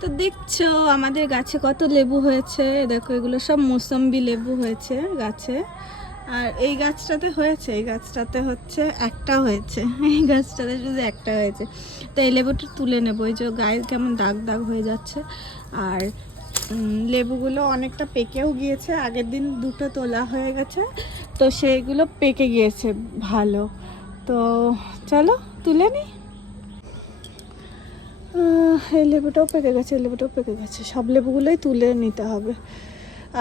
তো দেখছো আমাদের গাছে কত লেবু হয়েছে, দেখো এগুলো সব মৌসম্বি লেবু হয়েছে গাছে। আর এই গাছটাতে হয়েছে, এই গাছটাতে হচ্ছে একটা হয়েছে, এই গাছটাতে শুধু একটা হয়েছে। তো এই লেবুটা তুলে নেবো, এই যে গায়ে কেমন দাগ দাগ হয়ে যাচ্ছে। আর লেবুগুলো অনেকটা পেকেও গিয়েছে, আগের দিন দুটো তোলা হয়ে গেছে, তো সেইগুলো পেকে গিয়েছে ভালো। তো চলো তুলে নিই। এই লেবুটাও পেকে গেছে, এই লেবুটাও পেকে গেছে, সব লেবুগুলোই তুলে নিতে হবে।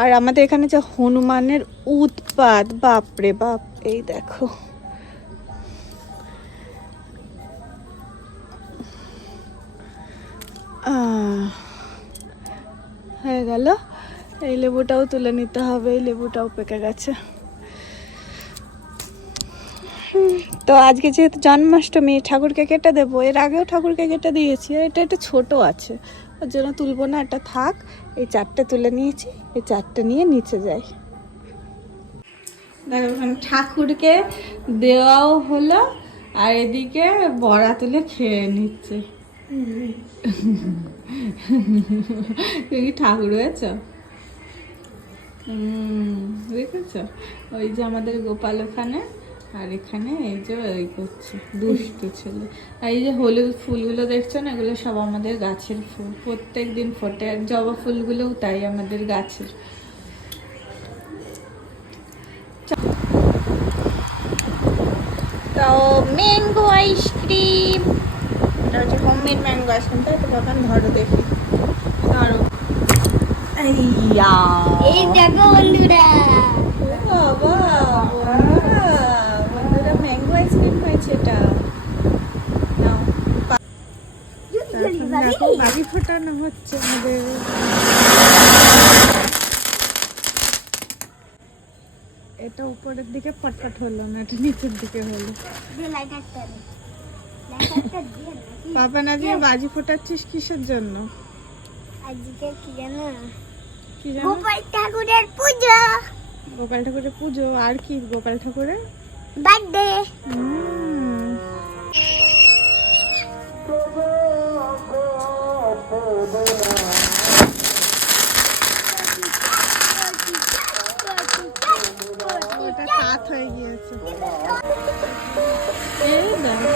আর আমাদের এখানে যে হনুমানের উৎপাত, বাপরে বাপ, এই দেখো হয়ে গেল। এই লেবুটাও তুলে নিতে হবে, এই লেবুটাও পেকে গেছে। তো আজকে যেহেতু জন্মাষ্টমী, ঠাকুরকে কেটে দেবো, এর আগেও ঠাকুরকে কেটে দিয়েছি, এটা একটু ছোট আছে, ওর জন্য তুলবো না, এটা থাক। এই চারটে তুলে নিয়েছি, এই চারটে নিয়ে নিচে যাই। দেখো ওখানে ঠাকুরকে দেওয়াও হলো, আর এদিকে বড়া তুলে খেয়ে নিচ্ছে। তুমি কি ঠাকুর হয়েছ? দেখেছ, ওই যে আমাদের গোপাল ওখানে, আর এখানে এই যে ওই করছে দুষ্টু ছেলে। আর এই যে হলুদ ফুলগুলো দেখছো না, এগুলো সব আমাদের গাছের ফুল, প্রত্যেক দিন ফোটে। আর জবা ফুলগুলোও তাই আমাদের গাছের। তো ম্যাঙ্গো আইসক্রিম, এটা হচ্ছে হোমমেড ম্যাঙ্গো আইসক্রিম, তাই তো বাগান ধরো দেখি, ধরো। এই দেখো বন্ধুরা, বাবা বন্ধুরা ম্যাঙ্গো আইসক্রিম হয়েছে এটা। নাও, দেখো বাজি ফোটানো হচ্ছে আমাদের। এটা উপরের দিকে ফটফট হলো না, এটা নিচের দিকে হলো। বাবা না দিয়ে বাজি ফোটাচ্ছিস কিসের জন্য? আজকে কি জানো, কি জানো? গোপাল ঠাকুরের পূজা। গোপাল ঠাকুরের পুজো, আর কি গোপাল ঠাকুরের বার্থডে। ওটা কাত হয়ে গিয়েছে। এই দেখো